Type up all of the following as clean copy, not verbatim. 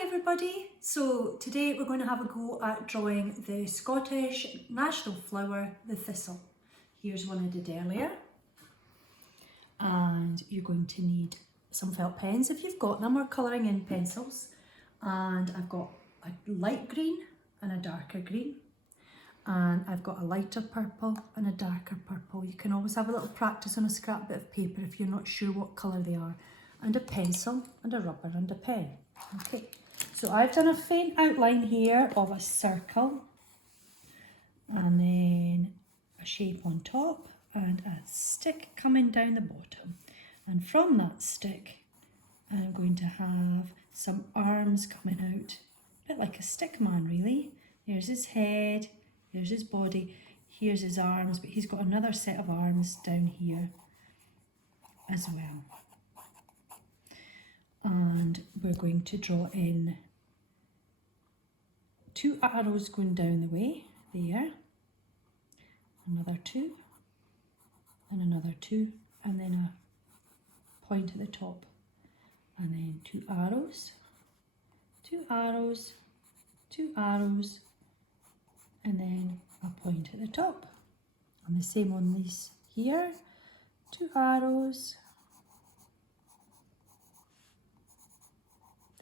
Hi everybody! So today we're going to have a go at drawing the Scottish national flower, the thistle. Here's one I did earlier. And you're going to need some felt pens if you've got them, or colouring in pencils. And I've got a light green and a darker green. And I've got a lighter purple and a darker purple. You can always have a little practice on a scrap bit of paper if you're not sure what colour they are. And a pencil and a rubber and a pen. Okay, so I've done a faint outline here of a circle and then a shape on top and a stick coming down the bottom. And from that stick, I'm going to have some arms coming out, a bit like a stick man really. There's his head, there's his body, here's his arms, but he's got another set of arms down here as well. And we're going to draw in 2 arrows going down the way, there, another 2, and another 2, and then a point at the top, and then 2 arrows, 2 arrows, 2 arrows, and then a point at the top. And the same on these here, 2 arrows,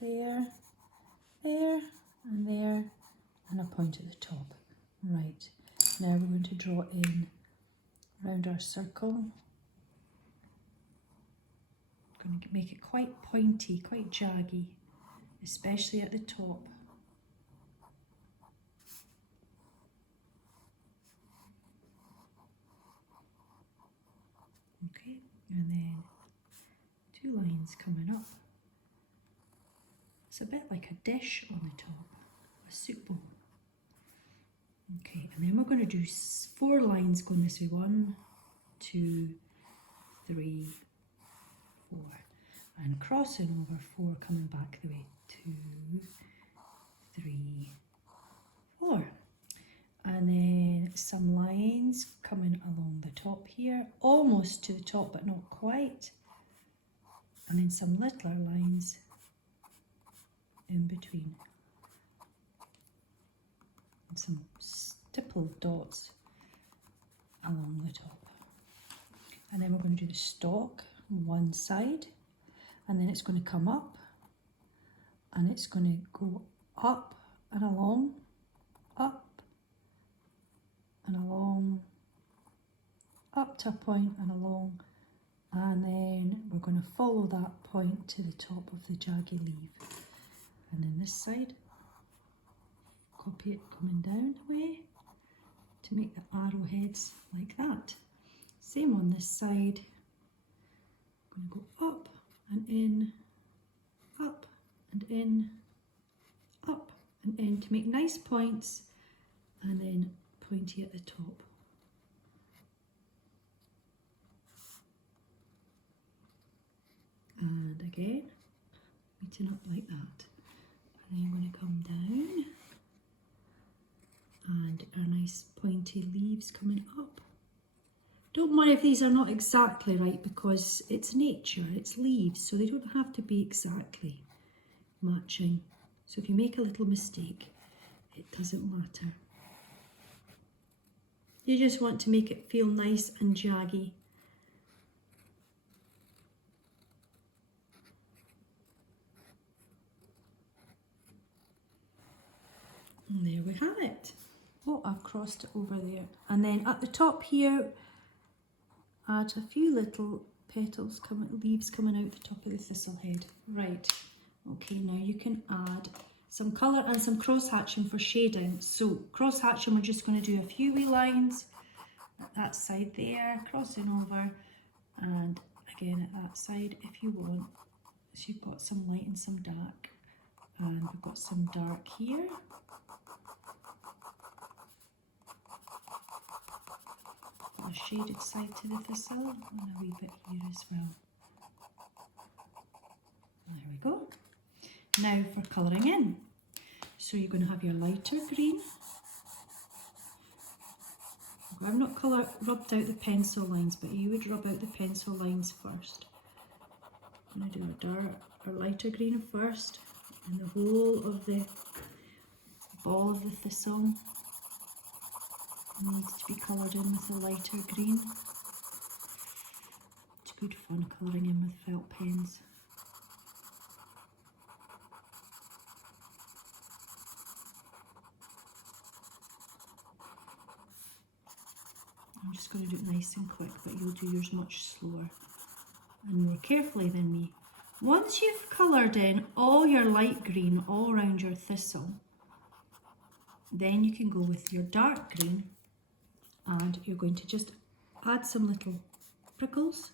there, there, and there, and a point at the top. Right, now we're going to draw in around our circle. I'm going to make it quite pointy, quite jaggy, especially at the top. Okay, and then 2 lines coming up. It's a bit like a dish on the top, a soup bowl. Okay, and then we're going to do 4 lines going this way. 1, 2, 3, 4. And crossing over 4, coming back the way. 2, 3, 4. And then some lines coming along the top here, almost to the top but not quite. And then some littler lines in between, and some stippled dots along the top. And then we're going to do the stalk on one side, and then it's going to come up and it's going to go up and along, up and along, up to a point and along, and then we're going to follow that point to the top of the jaggy leaf. And then this side, copy it coming down the way to make the arrowheads like that. Same on this side. I'm going to go up and in, up and in, up and in to make nice points, and then pointy at the top. And again, meeting up like that. And then I'm going to come down, and our nice pointy leaves coming up. Don't worry if these are not exactly right, because it's nature, it's leaves, so they don't have to be exactly matching. So if you make a little mistake, it doesn't matter. You just want to make it feel nice and jaggy. And there we have it. Oh, I've crossed it over there. And then at the top here, add a few little petals, leaves coming out the top of the thistle head. Right, okay, now you can add some colour and some cross hatching for shading. So cross hatching, we're just going to do a few wee lines at that side there, crossing over, and again at that side if you want. So you've got some light and some dark, and we've got some dark here. A shaded side to the thistle, and a wee bit here as well. There we go. Now for colouring in. So you're going to have your lighter green. I've not rubbed out the pencil lines, but you would rub out the pencil lines first. I'm going to do a lighter green first, And the whole of the ball of the thistle needs to be coloured in with a lighter green. It's good fun colouring in with felt pens. I'm just going to do it nice and quick, but you'll do yours much slower and more carefully than me. Once you've coloured in all your light green all around your thistle, then you can go with your dark green and you're going to just add some little prickles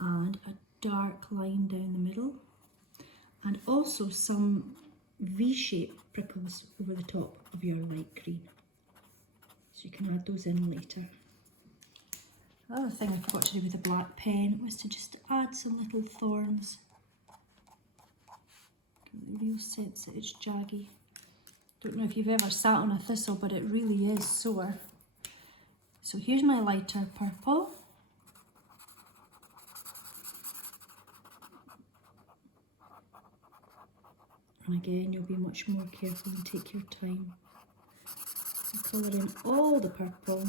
and a dark line down the middle, and also some V-shaped prickles over the top of your light green. So you can add those in later. The other thing I forgot to do with the black pen was to just add some little thorns. Get the real sense that it's jaggy. Don't know if you've ever sat on a thistle, but it really is sore. So here's my lighter purple. And again, you'll be much more careful and take your time. Colour in all the purple.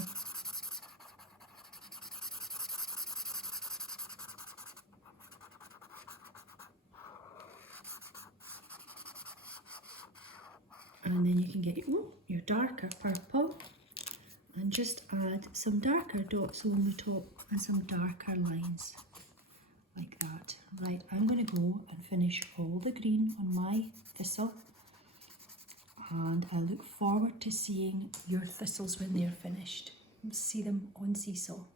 And then you can get your darker purple and just add some darker dots along the top and some darker lines like that. Right, I'm going to go and finish all the green on my thistle, and I look forward to seeing your thistles when they're finished. See them on Thistle.